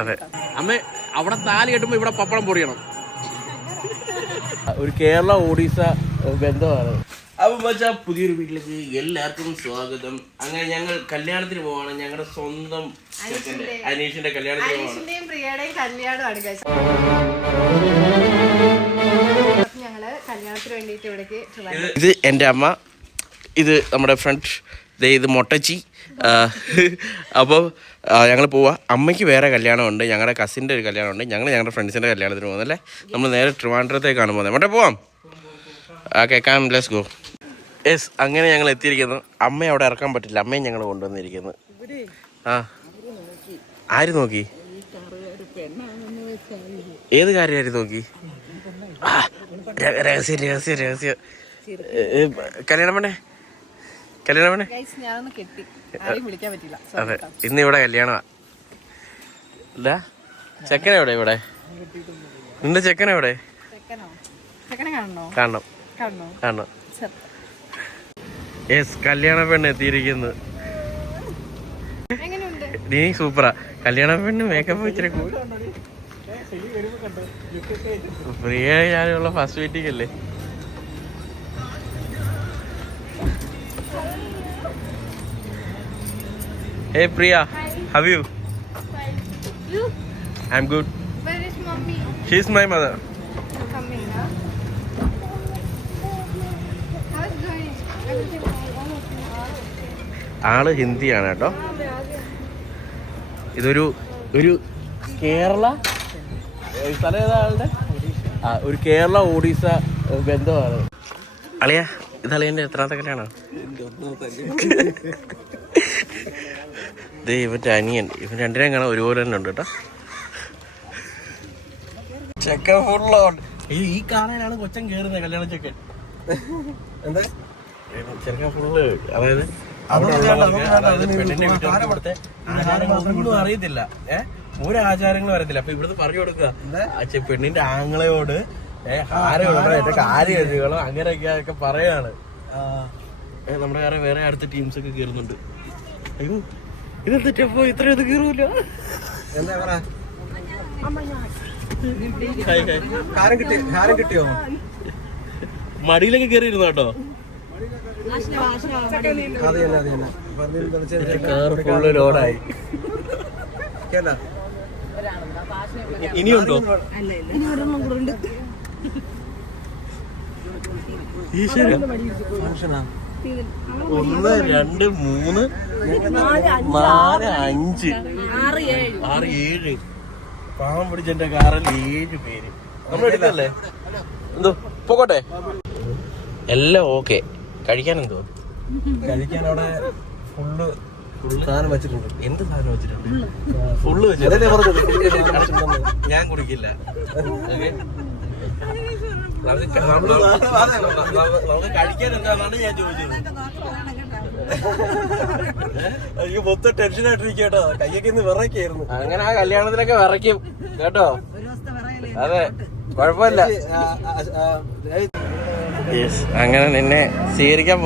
അതെ. അമ്മ അവിടെ താലി കെട്ടുമ്പോ ഇവിടെ പപ്പടം പൊടിയണം. ഒരു കേരള ഒഡീസ ബന്ധമാണ്. അപ്പൊ മച്ചാ പുതിയൊരു വീട്ടിലേക്ക് എല്ലാവർക്കും സ്വാഗതം. അങ്ങനെ ഞങ്ങൾ കല്യാണത്തിന് പോവാണ്. ഞങ്ങളുടെ സ്വന്തം അനീഷിന്റെ കല്യാണത്തിന് പോവാണ്. ഇത് എന്റെ അമ്മ. ഇത് നമ്മുടെ ഫ്രണ്ട് ദേ ഇത് മൊട്ടച്ചി. അപ്പോൾ ഞങ്ങൾ പോവാ. അമ്മയ്ക്ക് വേറെ കല്യാണമുണ്ട് ഞങ്ങളുടെ കസിന്റെ ഒരു കല്യാണമുണ്ട്. ഞങ്ങൾ ഞങ്ങളുടെ ഫ്രണ്ട്സിന്റെ കല്യാണത്തിന് പോകുന്നല്ലേ നമ്മൾ നേരെ ട്രിവാൻഡ്രത്തേക്കാണ് പോകുന്നത്. മറ്റേ പോവാം. Okay come let's go yes അങ്ങനെ ഞങ്ങൾ എത്തിയിരിക്കുന്നു. അമ്മയെ അവിടെ ഇറക്കാൻ പറ്റില്ല. അമ്മയും ഞങ്ങൾ കൊണ്ടുവന്നിരിക്കുന്നു. ആ. ആര് നോക്കി? ഏത് കാര്യമായിരുന്നു നോക്കി? രഹസ്യം രഹസ്യം രഹസ്യം. കല്യാണം വേണ്ടേ? കല്യാണം പറ്റില്ല അതെ ഇന്ന് ഇവിടെ കല്യാണമാ. അല്ല ചെക്കനെവിടെ ഇവിടെ? നിന്റെ ചെക്കനോ ചെക്കനെ? കാണണോ? കാണണം. യെസ് കല്യാണ പെണ്ണ് എത്തിയിരിക്കുന്നു. എങ്ങനെയുണ്ട്? നീ സൂപ്പറാ. കല്യാണ പെണ്ണ് മേക്കപ്പ് വെച്ചിട്ട് ഫ്രീ ആയി ഞാനുള്ള ഫസ്റ്റ് മീറ്റിംഗ് അല്ലേ ഹേ Hi. how are You? Fine. You? I'm good. Where is mommy? She's my mother. Coming, huh? How's going? Everything ആൾ ഹിന്ദിയാണ് കേട്ടോ ഇതൊരു ഒരു കേരള സ്ഥലം ഏതാ ആളുടെ ആ ഒരു കേരള ഒഡീസ ബന്ധമാണ് അളിയ ഇത് അളിയന്റെ എത്രാമത്തെ കല്യാണം ദേ ഇവന്റെ അനിയൻ. ഇവൻ രണ്ടിനെയും കാണാൻ ഒരുപോലെ തന്നെ ഉണ്ട് കേട്ടോ. ചെക്കൻ ഫുള്ളോണ്ട് ഈ കാണാനാണ് കൊച്ചൻ കേറുന്നത് കല്യാണ ചെക്കൻ. എന്താ? ചെറുക്കൻ ഫുള്ള് അതായത് പെണ്ണിന്റെ ആചാരങ്ങളൊന്നും അറിയത്തില്ല. ഏഹ് ഒരു ആചാരങ്ങളും അറിയത്തില്ല. അപ്പൊ ഇവിടുന്ന് പറഞ്ഞു കൊടുക്കുക. പെണ്ണിന്റെ ആങ്ങളയോട് ഏഹ് അങ്ങനെയൊക്കെ ഒക്കെ പറയാണ്. നമ്മുടെ വേറെ വേറെ അടുത്ത ടീംസ് ഒക്കെ കയറുന്നുണ്ട് അയ്യോ ഇത് തെറ്റപ്പോ ഇത്രയൊന്നും കീറൂല? എന്താ പറ? ഹാരം കിട്ടി ഹാരം കിട്ടിയോ? മടിയിലൊക്കെ കയറിയിരുന്നു അത് അത് ലോഡായി കേട്ടാ ഇനിയുണ്ടോ? ഈശ്വര. ഫംഗ്ഷനാ ഒന്ന് രണ്ട് മൂന്ന് നാല് അഞ്ച് ആറ് ഏഴ്. പാവം പിടിച്ചെന്റെ കാറിൽ ഏഴ് പേര്. നമ്മൾ എന്തോ? പോകട്ടെ. എല്ലാം ഓക്കെ. കഴിക്കാൻ എന്തോ കഴിക്കാൻ അവിടെ ഫുള്ള് സാധനം വെച്ചിട്ടുണ്ട്. എന്ത് സാധനം വെച്ചിട്ടുണ്ട്? ഫുള്ള്. വെച്ചിട്ടുണ്ട്. ഞാൻ കുടിക്കില്ല. ഓക്കേ? നമുക്ക് നമുക്ക് നമുക്ക് കഴിക്കാൻ എന്താണെന്നാണ് ഞാൻ ചോദിച്ചത്. എനിക്ക് മൊത്തം ടെൻഷൻ ആയിട്ടിരിക്കും കേട്ടോ. കയ്യൊക്കെ ഇന്ന് വിറയ്ക്കായിരുന്നു. അങ്ങനെ ആ കല്യാണത്തിലൊക്കെ വിറയ്ക്കും കേട്ടോ? അതെ കുഴപ്പമില്ല. അങ്ങനെ നിന്നെ സ്വീകരിക്കാൻ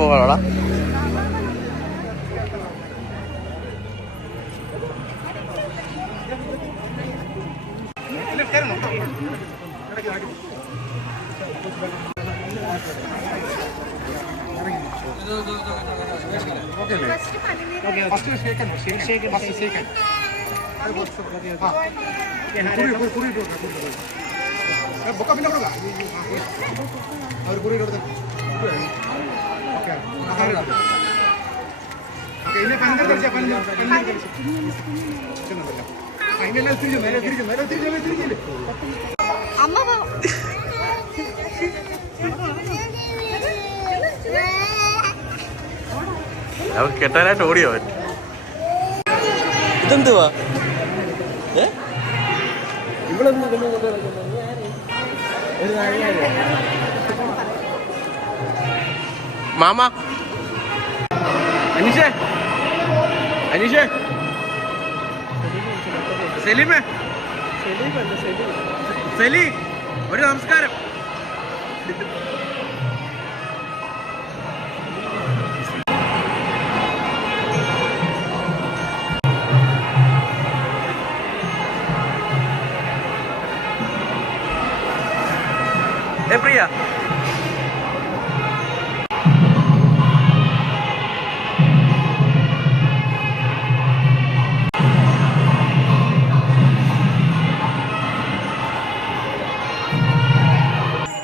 പോവാളാ അവൻ കെട്ടാനായിട്ട് ഓടിയോ അവൻ? ഇതെന്തുവാ? മാമ. അനീഷേ. അനീഷേ. സെലീമേ. സെലി ഒരു നമസ്കാരം. പരിപാടിയാ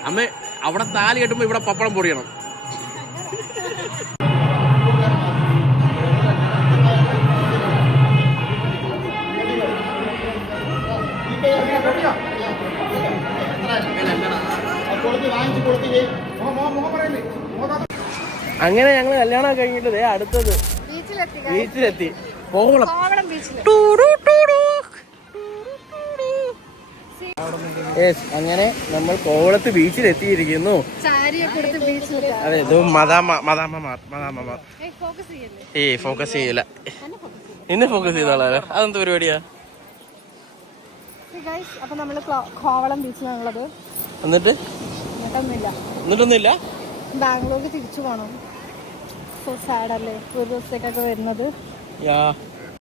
അമ്മ അവിടെ താലി കെട്ടുമ്പോ ഇവിടെ പപ്പടം പൊടിയണം. അങ്ങനെ ഞങ്ങൾ കല്യാണം കഴിഞ്ഞിട്ട് ദേ അടുത്തത് ബീച്ചിലെത്തി കോവളം. അങ്ങനെ നമ്മൾ കോവളത്ത് ബീച്ചിൽ എത്തിയിരിക്കുന്നു അതെ ഇത് മദാമ മദാമ്മമാർ മദാമ്മമാർ ഏയ് ഫോക്കസ് ചെയ്യൂല. ഇന്ന് ഫോക്കസ് ചെയ്തോളാലോ? അതെന്ത് പരിപാടിയാ? എന്നിട്ട്? എന്നിട്ടൊന്നുമില്ല? ബാംഗ്ലൂർക്ക് തിരിച്ചു പോകണം സോ സാഡല്ലേ ഒരു ദിവസത്തേക്കൊക്കെ വരുന്നത്.